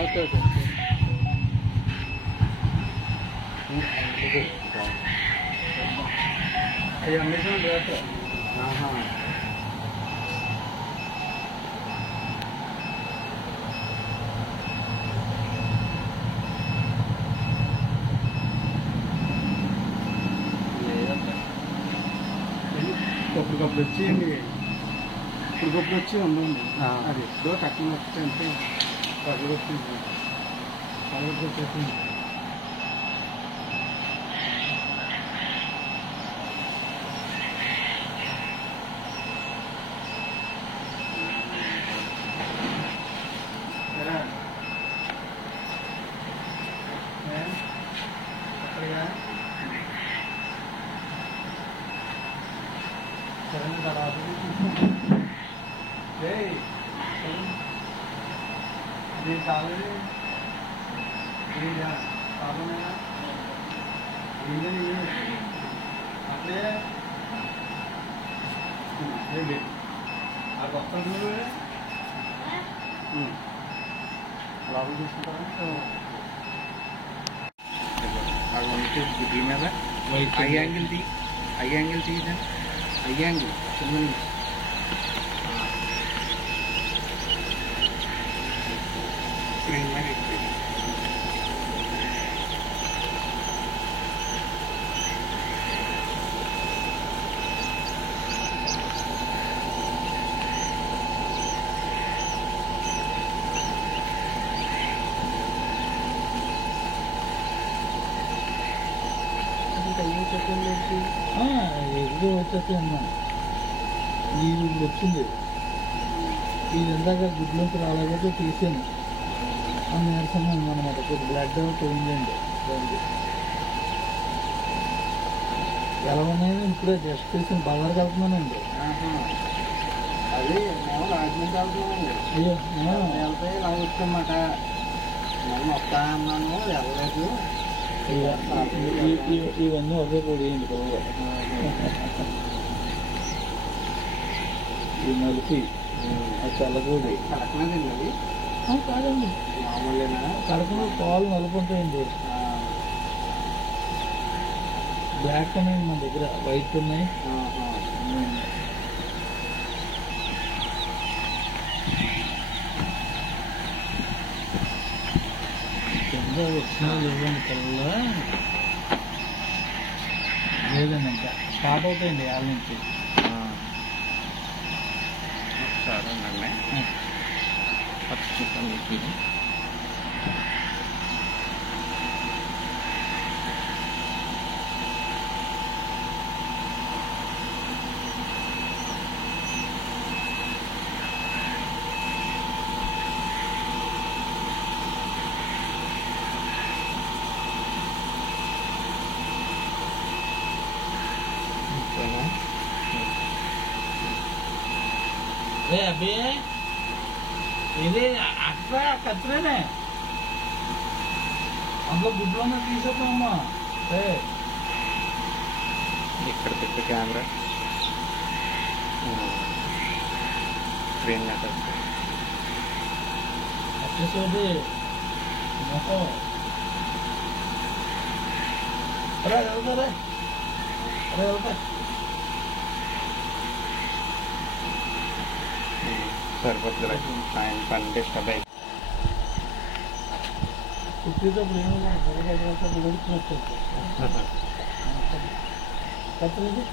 Okay okay అది అమ్మేసాం rate అప్పటికప్పుడు వచ్చేయండి ఇప్పటికప్పుడు వచ్చి ఉందండి అది ఎప్పుడో కట్టం వచ్చి అంటే పదవి వచ్చింది పదవి వచ్చేసింది యాంగిల్ తీయదా యాంగిల్ ఎగురు వచ్చేసి అన్నా ఇది వచ్చింది ఇది ఇందాక గుడ్లోకి రాలేకపోతే తీసాను ఆ నీరసం ఉందన్నమాట కొద్ది బ్లడ్ పోయిందండి దానికి ఎలా ఉన్నాయని ఇప్పుడే జస్ట్ తీసాను బజార్కి వెళ్తున్నానండి అది రాజమండ్రి వెళ్తున్నామండి అయ్యో వెళ్తే ఇలా వచ్చామాట మనం వస్తా అన్నాను వెళ్ళలేదు ఇవన్నీ ఒకే పొడియండి బాబు ఈ నలిపి చల్లగూడి కడకనదండి అది కాదండి, మామూలేనా? కడపలో పాలు నలుపుంటాయండి. బ్లాక్ ఉన్నాయి మన దగ్గర, వైట్ ఉన్నాయి. కింద వచ్చినాయి లేవండి కల్లా లేదండి, ఇంకా స్టార్ట్ అవుతాయండి వాళ్ళ నుంచి. సరే అండి, అబ్బే ఇది అక్కడ కత్తిరేనే అందులో గుడ్లు ఉన్న తీసేద్దామమ్మా. ఇక్కడ పెట్టి కెమెరా స్క్రీన్ వచ్చేసేది మొత్తం వెళ్తారే వెళ్తా. సరిపోతుంది ఆయన పని డిస్టర్బ్ అయ్యి కుట్టేటప్పుడు ఏమైనా సరిగ్గా ఉడికినట్టు కత్తలేదు.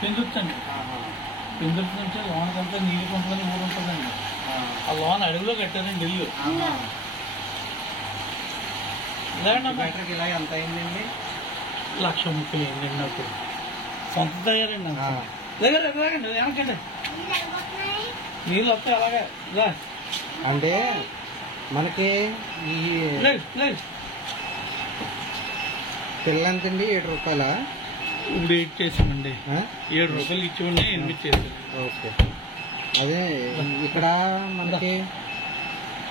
పిందుర్చండి, పిందుర్తి నుంచి లోనకంతా నీళ్ళు కొంటుకొని ఊరు ఉంటుందండి. ఆ లోన అడవిలో కట్టారండి ఇల్లు. బ్యాటరీకి ఇలా ఎంత అయిందండి? 1,30,000 అయిందండి నాకు. సొంత తయారండి దగ్గర ఎలాగండి వెనకండి నీళ్ళు వస్తాయి అలాగే ఇలా. అంటే మనకి ఈ పిల్ల ఎంతండి? 7 రూపాయలా? ఇప్పుడు ఇచ్చేసామండి, 7 రూపాయలు ఇచ్చివ్వండి, 8 ఇచ్చేసాం. ఓకే. అదే ఇక్కడ మనకి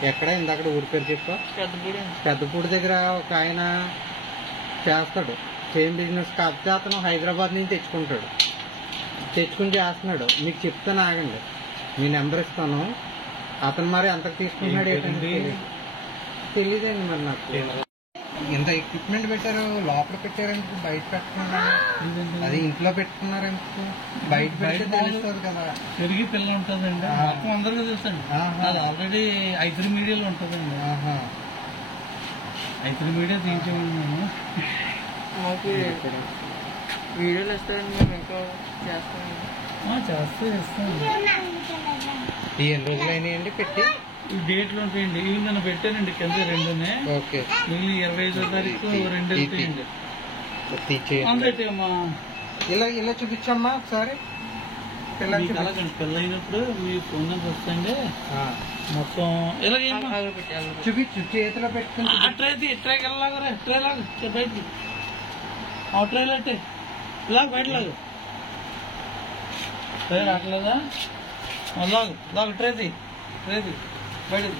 ఎక్కడ ఇందాక ఊరి పేరు చెప్పా? పెద్దపూడి దగ్గర ఒక ఆయన చేస్తాడు సేమ్ బిజినెస్, కాకపోతే అతను హైదరాబాద్ నుంచి తెచ్చుకుని చేస్తున్నాడు. మీకు చెప్తాను ఆగండి, మీ నెంబర్ ఇస్తాను. అతను మరి ఎంతకు తీసుకుంటున్నాడు ఏంటండి తెలీదండి. మరి నాకు ఇంత ఎక్విప్మెంట్ పెట్టారు, లోపల పెట్టారెందుకు? బయట పెట్టకుండా అది ఇంట్లో పెట్టుకున్నారు ఎందుకు? బయట పెడితే తెలుస్తుంది కదా. పెరిగి పిల్ల ఉంటుందండి, మొత్తం అందరికీ తెలుసండి. అది ఆల్రెడీ ఐదు మీడియాలో ఉంటుందండి. ఐదు మీడియా తీయించామండి మేము. మాకు వీడియోలు ఇస్తారండి, మేము ఇంకా చేస్తామండి. చేస్తే ఇస్తాం. ఎన్ని రోజులు అయినాయండి పెట్టి? ఈ డేట్లు ఉంటాయండి, ఇవి నేను పెట్టానండి కింద 2నే. ఓకే. మిగిలిన 25వ తారీఖు 2 వెళ్తాయండి. అందమ్మా ఇలా ఇలా చూపించమ్మా ఒకసారి. పిల్ల అయినప్పుడు మీ ఫోన్ నెంబర్ వస్తాయండి, మొత్తం ఇలా చూపించు. చేతిలో పెట్టుకుని ట్రైకి వెళ్ళలాగా, ట్రై లాగా బయటికి, ఆ ట్రైలు అంటే ఇలాగ బయటలాగా ట్రై రావట్లేదా? లాగు లాగు ట్రైది బయటది.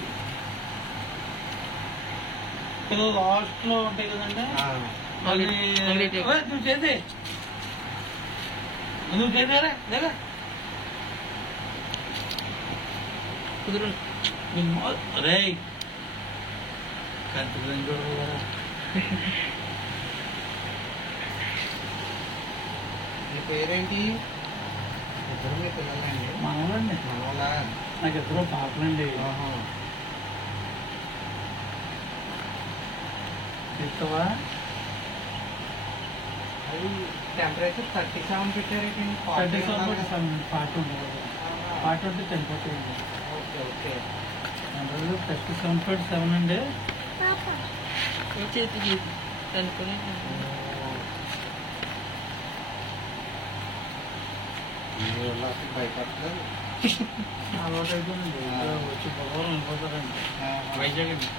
పిల్లలు లాస్ట్ లో ఉంటాయి కదండి, మళ్ళీ నువ్వు చేసి లేదా కుదురు రే కంటి చూడగలరా? మీ పేరేంటి? ఇద్దరు మీ పిల్లలండి? మనవాళ్ళండి. మనవాళ్ళ? నాకు ఇద్దరు పాపలండి. ఇస్తావా? అది టెంపరేచర్ 37 పెట్టారేంటి? 37 పార్ట్ ఉండదు, పార్ట్ ఉంటే చనిపోతాయండి. Okay okay. 37.7 అండి. చేతి అనుకుని భయపడలేదు. అలవాటు అయిపోయిందండి. వచ్చి బొమ్మలు అనుకుంటారండి. వైజాగ్ అండి.